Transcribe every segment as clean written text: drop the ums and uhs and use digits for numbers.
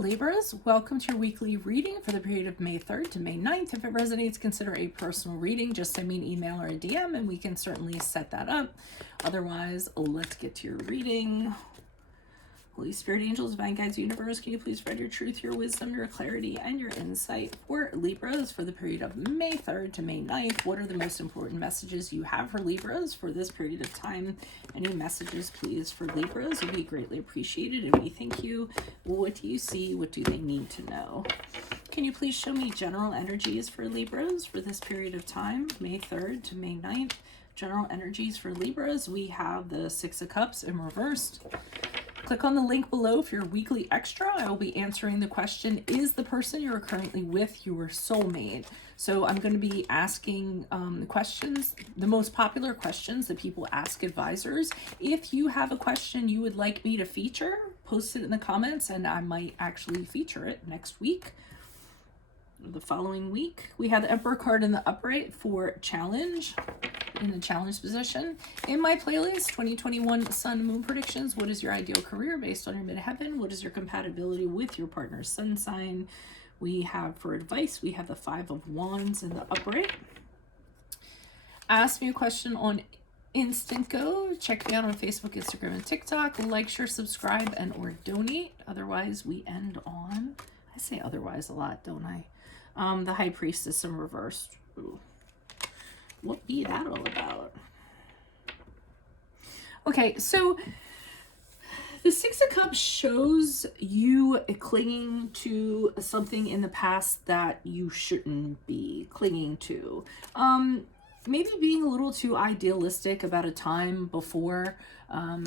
Libras, welcome to your weekly reading for the period of May 3rd to May 9th. If it resonates, consider a personal reading. Just send me an email or a DM and we can certainly set that up. Otherwise, let's get to your reading. Holy Spirit, angels, divine guides, universe, can you please spread your truth, your wisdom, your clarity, and your insight for Libras for the period of May 3rd to May 9th? What are the most important messages you have for Libras for this period of time? Any messages, please, for Libras would be greatly appreciated, and we thank you. What do you see? What do they need to know? Can you please show me general energies for Libras for this period of time, May 3rd to May 9th? General energies for Libras, we have the Six of Cups in reversed. Click on the link below for your weekly extra. I will be answering the question, is the person you're currently with your soulmate? So I'm going to be asking questions, the most popular questions that people ask advisors. If you have a question you would like me to feature, post it in the comments and I might actually feature it next week. The following week, we have the Emperor card in the upright for challenge, in the challenge position. In my playlist, 2021 Sun Moon predictions. What is your ideal career based on your midheaven? What is your compatibility with your partner's sun sign? We have for advice, we have the Five of Wands in the upright. Ask me a question on Instant Go. Check me out on Facebook, Instagram, and TikTok. Like, share, subscribe, and or donate. Otherwise, we end on, I say otherwise a lot, don't I? The High Priestess in reversed. Ooh. What be that all about? Okay, so the Six of Cups shows you clinging to something in the past that you shouldn't be clinging to. Maybe being a little too idealistic about a time before,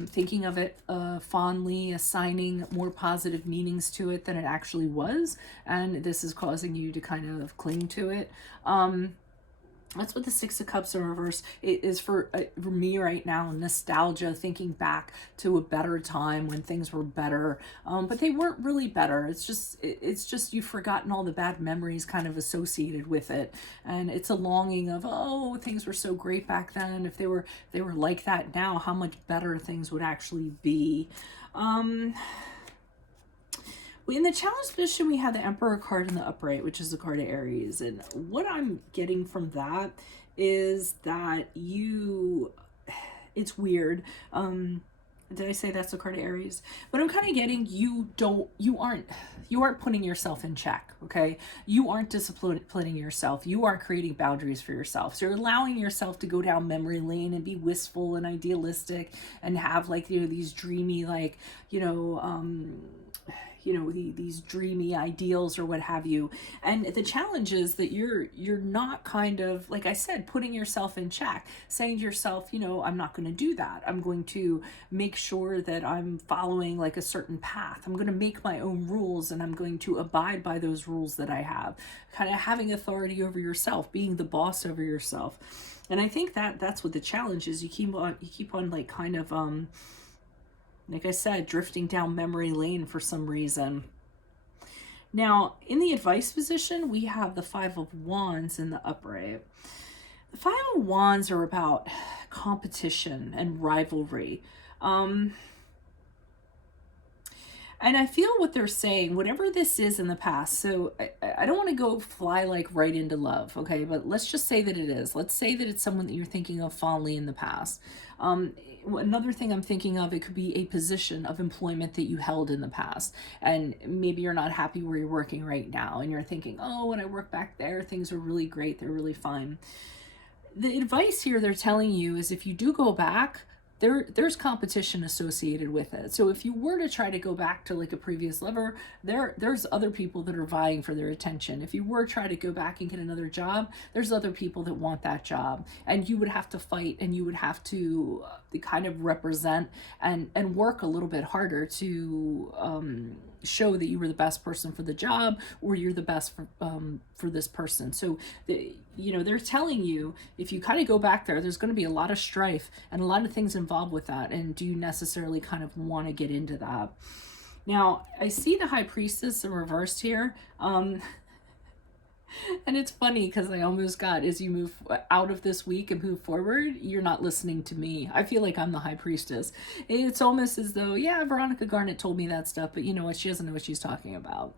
thinking of it fondly, assigning more positive meanings to it than it actually was, and this is causing you to kind of cling to it. That's what the Six of Cups in reverse is for me right now. Nostalgia, thinking back to a better time when things were better, but they weren't really better. It's just you've forgotten all the bad memories kind of associated with it, and it's a longing of, oh, things were so great back then. If they were like that now, how much better things would actually be. In the challenge position, we have the Emperor card in the upright, which is the card of Aries. And what I'm getting from that is that it's weird. Did I say that's the card of Aries? But I'm kind of getting you aren't putting yourself in check, okay? You aren't disciplining yourself. You aren't creating boundaries for yourself. So you're allowing yourself to go down memory lane and be wistful and idealistic and have these dreamy, these dreamy ideals or what have you. And the challenge is that you're not kind of, like I said, putting yourself in check, saying to yourself, I'm not going to do that. I'm going to make sure that I'm following like a certain path. I'm going to make my own rules and I'm going to abide by those rules that I have. Kind of having authority over yourself, being the boss over yourself. And I think that's what the challenge is. You keep on like kind of, like I said, drifting down memory lane for some reason. Now, in the advice position, we have the Five of Wands in the upright. The Five of Wands are about competition and rivalry. And I feel what they're saying, whatever this is in the past. So I don't want to go fly like right into love, okay? But let's just say that it is. Let's say that it's someone that you're thinking of fondly in the past. Another thing I'm thinking of, it could be a position of employment that you held in the past. And maybe you're not happy where you're working right now. And you're thinking, oh, when I work back there, things are really great. They're really fine. The advice here they're telling you is if you do go back, there's competition associated with it. So if you were to try to go back to like a previous lover, there's other people that are vying for their attention. If you were to try to go back and get another job, there's other people that want that job, and you would have to fight and you would have to kind of represent and work a little bit harder to show that you were the best person for the job, or you're the best for this person. So they're telling you, if you kind of go back there's going to be a lot of strife and a lot of things involved with that. And do you necessarily kind of want to get into that? Now, I see the High Priestess in reversed here. And it's funny because I almost got, as you move out of this week and move forward, you're not listening to me. I feel like I'm the high priestess. It's almost as though, yeah, Veronica Garnett told me that stuff, but you know what? She doesn't know what she's talking about.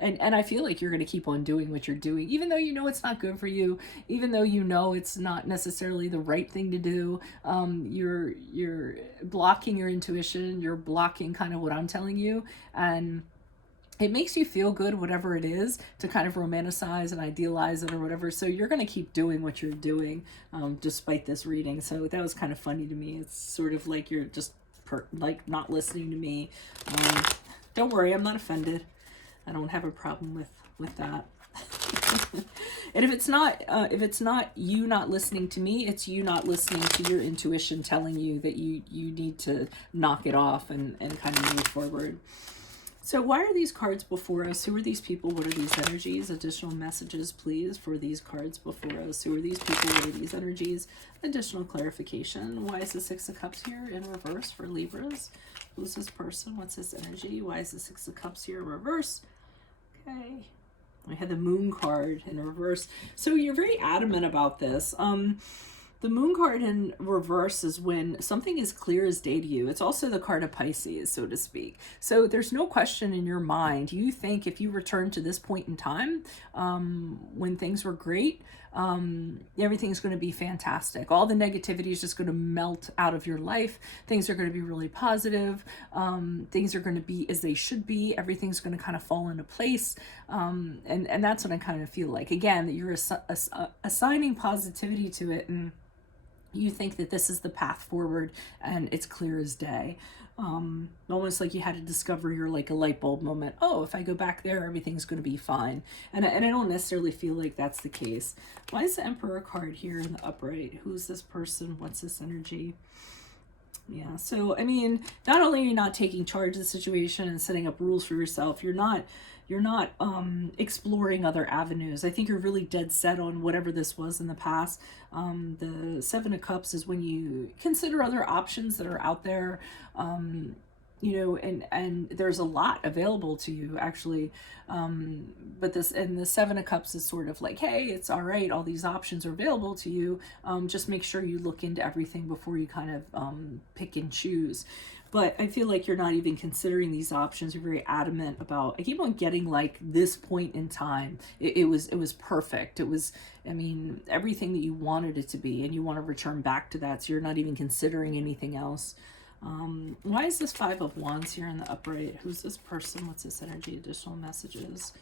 And I feel like you're going to keep on doing what you're doing, even though you know it's not good for you, even though you know it's not necessarily the right thing to do. You're blocking your intuition. You're blocking kind of what I'm telling you. And it makes you feel good, whatever it is, to kind of romanticize and idealize it or whatever. So you're going to keep doing what you're doing despite this reading. So that was kind of funny to me. It's sort of like you're just like not listening to me. Don't worry, I'm not offended. I don't have a problem with that. And if it's not you not listening to me, it's you not listening to your intuition telling you that you need to knock it off and kind of move forward. So why are these cards before us? Who are these people? What are these energies? Additional messages, please, for these cards before us. Who are these people? What are these energies? Additional clarification. Why is the Six of Cups here in reverse for Libras? Who's this person? What's this energy? Why is the Six of Cups here in reverse? Okay. I had the Moon card in reverse. So you're very adamant about this. The Moon card in reverse is when something is clear as day to you. It's also the card of Pisces, so to speak. So there's no question in your mind. You think if you return to this point in time, when things were great, everything's going to be fantastic. All the negativity is just going to melt out of your life. Things are going to be really positive. Things are going to be as they should be. Everything's going to kind of fall into place. And that's what I kind of feel like. Again, that you're assigning positivity to it, and you think that this is the path forward and it's clear as day. Almost like you had to discover your like a light bulb moment. Oh, if I go back there, everything's going to be fine. And I don't necessarily feel like that's the case. Why is the Emperor card here in the upright? Who's this person? What's this energy? Yeah, so I mean, not only are you not taking charge of the situation and setting up rules for yourself, you're not exploring other avenues. I think you're really dead set on whatever this was in the past. The Seven of Cups is when you consider other options that are out there, you know, and there's a lot available to you actually. But the Seven of Cups is sort of like, hey, it's all right. All these options are available to you. Just make sure you look into everything before you kind of pick and choose. But I feel like you're not even considering these options. You're very adamant about, I keep on getting like this point in time. It was perfect. It was, I mean, everything that you wanted it to be, and you want to return back to that. So you're not even considering anything else. Why is this Five of Wands here in the upright? Who's this person? What's this energy? Additional messages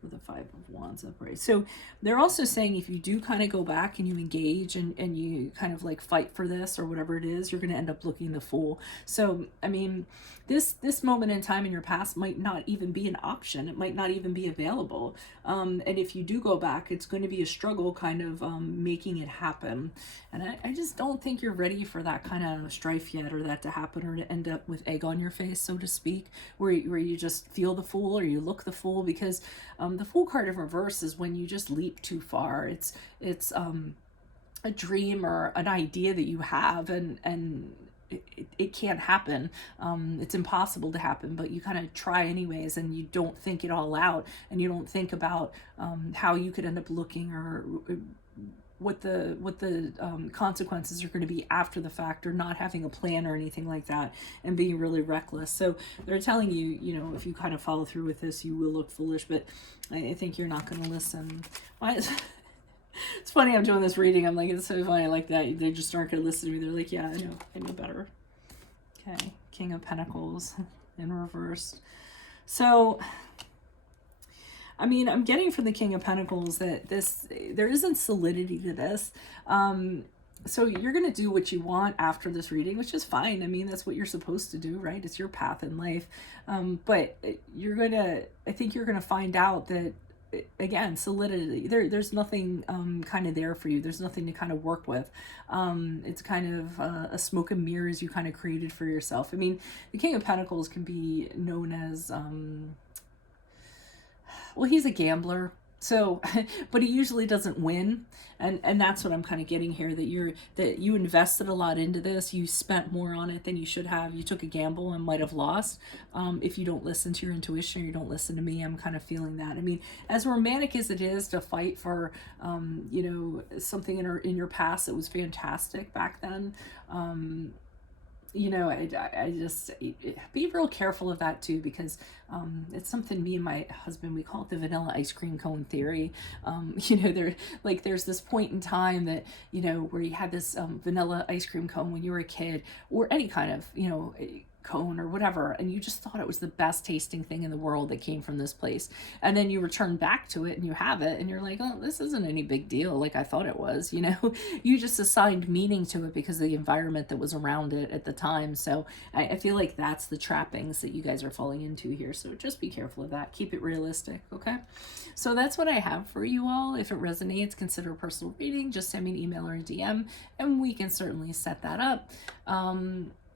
for the Five of Wands upright. So they're also saying if you do kind of go back and you engage and you kind of like fight for this or whatever it is, you're going to end up looking the fool. So, I mean, this moment in time in your past might not even be an option. It might not even be available. And if you do go back, it's going to be a struggle kind of making it happen. And I just don't think you're ready for that kind of strife yet, or that to happen, or to end up with egg on your face, so to speak, where you just feel the fool or you look the fool, because the Fool card in reverse is when you just leap too far. It's a dream or an idea that you have, and it can't happen. It's impossible to happen, but you kind of try anyways, and you don't think it all out, and you don't think about how you could end up looking, or what the consequences are going to be after the fact, or not having a plan or anything like that, and being really reckless. So they're telling you, you know, if you kind of follow through with this, you will look foolish, but I think you're not going to listen. Why is it's funny, I'm doing this reading, I'm like, it's so funny, I like that they just aren't going to listen to me. They're like, yeah, I know better. Okay, King of Pentacles in reverse. So I mean, I'm getting from the King of Pentacles that there isn't solidity to this. So you're going to do what you want after this reading, which is fine. I mean, that's what you're supposed to do, right? It's your path in life. But I think you're going to find out that, again, solidity, there's nothing kind of there for you. There's nothing to kind of work with. It's kind of a smoke and mirrors you kind of created for yourself. I mean, the King of Pentacles can be known as, well, he's a gambler. So, but he usually doesn't win. And that's what I'm kind of getting here, that you invested a lot into this. You spent more on it than you should have. You took a gamble and might have lost. If you don't listen to your intuition or you don't listen to me, I'm kind of feeling that. I mean, as romantic as it is to fight for, you know, something in your past that was fantastic back then, you know, I just be real careful of that too, because it's something me and my husband, we call it the vanilla ice cream cone theory. You know, there's this point in time that, you know, where you had this vanilla ice cream cone when you were a kid, or any kind of, you know, cone or whatever, and you just thought it was the best tasting thing in the world that came from this place, and then you return back to it and you have it and you're like, oh, this isn't any big deal like I thought it was, you know. You just assigned meaning to it because of the environment that was around it at the time. So I feel like that's the trappings that you guys are falling into here, so just be careful of that. Keep it realistic, okay? So that's what I have for you all. If it resonates, consider a personal reading. Just send me an email or a DM and we can certainly set that up.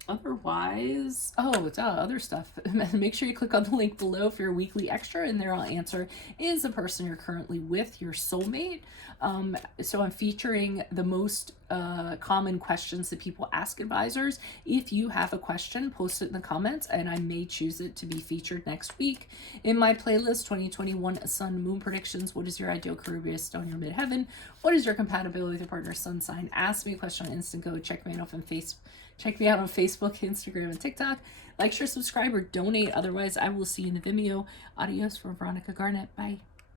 Otherwise, other stuff. Make sure you click on the link below for your weekly extra, and there I'll answer, is the person you're currently with your soulmate? So I'm featuring the most common questions that people ask advisors. If you have a question, post it in the comments and I may choose it to be featured next week in my playlist. 2021 Sun Moon Predictions. What is your ideal career based on your midheaven? What is your compatibility with your partner's sun sign? Ask me a question on Instant Go. Check me out on Facebook. Check me out on Facebook, Instagram, and TikTok. Like, share, subscribe, or donate. Otherwise, I will see you in the Vimeo. Adios from Veronica Garnett. Bye.